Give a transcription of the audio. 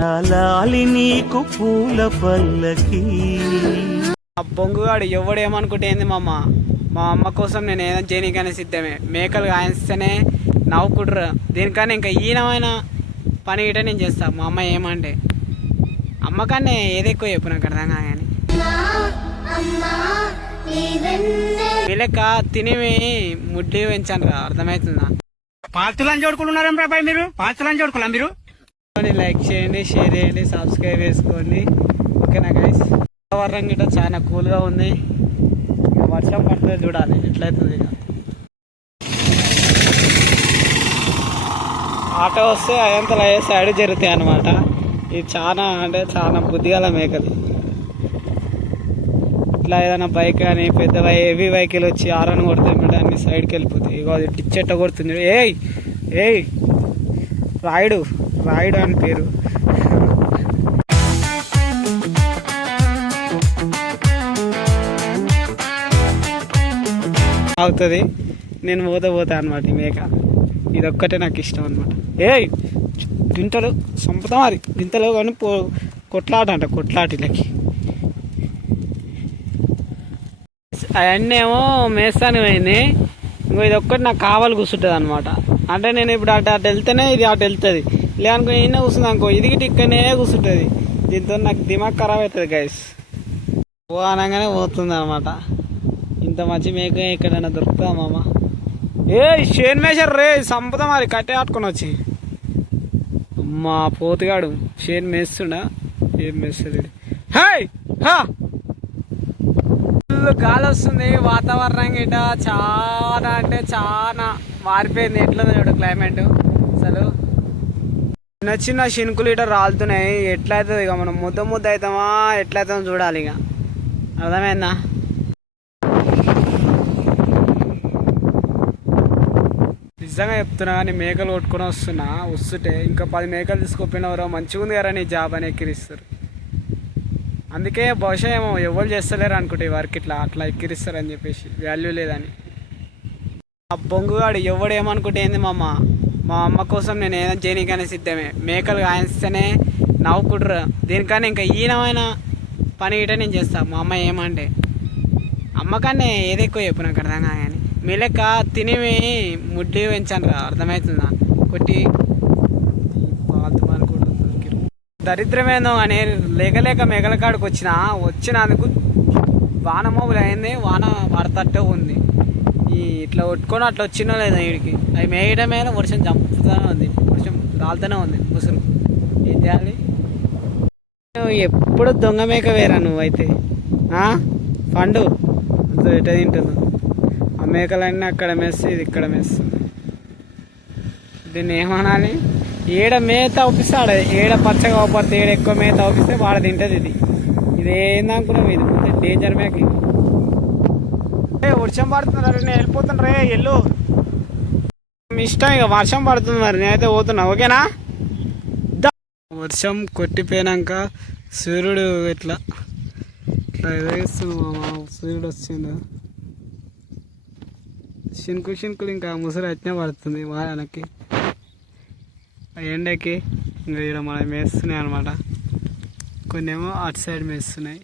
లాలి నీకు పూల పల్లకి. ఆ బొంగుగాడు ఎవడేమనుకుంటే ఏంది మా అమ్మ కోసం నేను ఏదైనా చేయనీకనే సిద్ధమే. మేకలు కాయిస్తేనే నవ్వుకుంటారు. దీనికన్నా ఇంకా ఈయనమైన పని గిట్ట నేను చేస్తాను. మా అమ్మ ఏమంటే అమ్మకన్నా ఏది ఎక్కువ చెప్పు నాకు అర్థం కానీ వీళ్ళక తినివి ముడ్డి పెంచాను రా. అర్థమవుతుందా? పాత్రలను చూడుకుంటున్నారేం రాబాయ్ మీరు? పాత్రలను చూడుకోలే మీరు? లైక్ చేయండి, షేర్ చేయండి, సబ్స్క్రైబ్ చేసుకోండి. ఓకేనా గైస్? వాతావరణం గిట్ట చాలా కూల్గా ఉంది. ఇక వర్షం పడుతుంది, చూడాలి ఎట్లయితుంది. ఇక ఆటో వస్తే అయంతలు అయ్యే సైడ్ జరుగుతాయి అన్నమాట. ఇది చాలా అంటే చాలా బుద్ధిగల మేకది. ఇట్లా ఏదైనా బైక్ కానీ పెద్ద హెవీ వెహికల్ వచ్చి ఆరని కొడుతుంది, అన్ని సైడ్కి వెళ్ళిపోతాయి. ఇగో అది టిచ్చెట్ట కొడుతుంది. ఏయ్ ఏయ్ రాయుడు రాయుడు అని పేరు. అవుతుంది. నేను పోతా అనమాట. ఈ మేక ఇదొక్కటే నాకు ఇష్టం అనమాట. ఏయ్ గింతలు సంపుతాం, అది గింతలు కానీ కొట్లాట అంట, కొట్లాటిలకి అవన్నీ ఏమో మేస్తానికి పోయింది. ఇంకో ఇది ఒక్కటి నాకు కావాలి కూర్చుంటుంది అనమాట. అంటే నేను ఇప్పుడు అటు వెళ్తేనే ఇది అటు వెళ్తుంది, లేదనుకో ఈయన కూర్చుంది అనుకో ఇది ఇక్కడనే కూర్చుంటుంది. దీంతో నాకు దిమాగ్ ఖరాబ్ అవుతుంది గైస్. ఓ అనగానే పోతుంది అనమాట. ఇంత మంచి మేక ఎక్కడైనా దొరుకుతా మామ? ఏ షేన్ మేషర్ రే సంపుతా మరి కట్టే ఆట్టుకొని వచ్చి. మా పోతుగాడు షేన్ మేస్తుండా, ఏం మేస్తాడు? హై హా గాలి వస్తుంది. వాతావరణం గిట చాలా అంటే చాలా మారిపోయింది. ఎట్లుంది చూడు క్లైమేట్. అసలు చిన్న చిన్న శినుకులు ఇట రాలుతున్నాయి. ఎట్లయితుంది ఇక మనం ముద్ద అవుతామా ఎట్లయితామో చూడాలి. ఇక అర్థమైందా? నిజంగా చెప్తున్నా కానీ మేకలు కొట్టుకొని వస్తుంటే ఇంకా 10 మేకలు తీసుకోపోయినవరో మంచిగా ఉంది కదా నీ జాబ్ అని ఎక్కిరిస్తారు. అందుకే బహుశా ఏమో ఎవరు చేస్తలేరు అనుకుంటే వర్క్ ఇట్లా అట్లా ఎక్కిరిస్తారని చెప్పేసి, వాల్యూ లేదని. ఆ బొంగుగాడు ఎవడేమనుకుంటే ఏంది మా అమ్మ కోసం నేను ఏదైనా చేయనీకనే సిద్ధమే. మేకలు కాయిస్తేనే నవ్వుకుంటారు. దీనికన్నా ఇంకా ఈయనమైన పని గిట్ట నేను చేస్తాను. మా అమ్మ ఏమంటే అమ్మకన్నా ఏది ఎక్కువ చెప్పు నాకు అర్థం కానీ మీ లెక్క తినివి ముడ్డి పెంచాను రా. అర్థమవుతుందా? కొట్టి దరిద్రమేందో అని లేక మేకల కాడికి వచ్చినందుకు వాన మోగులు అయింది. వాన పడతట్టే ఉంది. ఈ ఇట్లా కొట్టుకొని అట్లా వచ్చినో లేదా వీడికి అవి మేయడం మీద వర్షం చంపుతూనే ఉంది, వర్షం రాలుతూనే ఉంది ముసురు. ఏం చేయాలి? ఎప్పుడు దొంగ మేక వేరా నువ్వైతే పండు ఎట తింటుంది. ఆ మేకలన్నీ అక్కడ మెస్సు, ఇది ఇక్కడ మెస్సు. దీన్ని ఏమనాలి? ఏడ మేత ఒప్పిస్తాడు, ఏడ పచ్చగా అవపడితే ఏడ ఎక్కువ మేత ఒప్పిస్తే వాడ తింటుంది. ఇది ఏందనుకున్నావు? ఇది డేంజర్ మేక. వర్షం పడుతుంది, నేను వెళ్ళిపోతున్నా రే. ఎల్లు మీ ఇష్టం. ఇక వర్షం పడుతుంది మరి, నేనైతే పోతున్నా. ఓకేనా? వర్షం కొట్టిపోయినాక సూర్యుడు ఇట్లా ఎదురేస్తున్నాడు. సూర్యుడు వచ్చిండు, శినుకులు ఇంకా ముసరు అట్నే పడుతుంది వారానికి ఎండకి. ఇంకా ఇక్కడ మనం మేస్తున్నాయి అనమాట. కొన్ని ఏమో అటు సైడ్ మేస్తున్నాయి.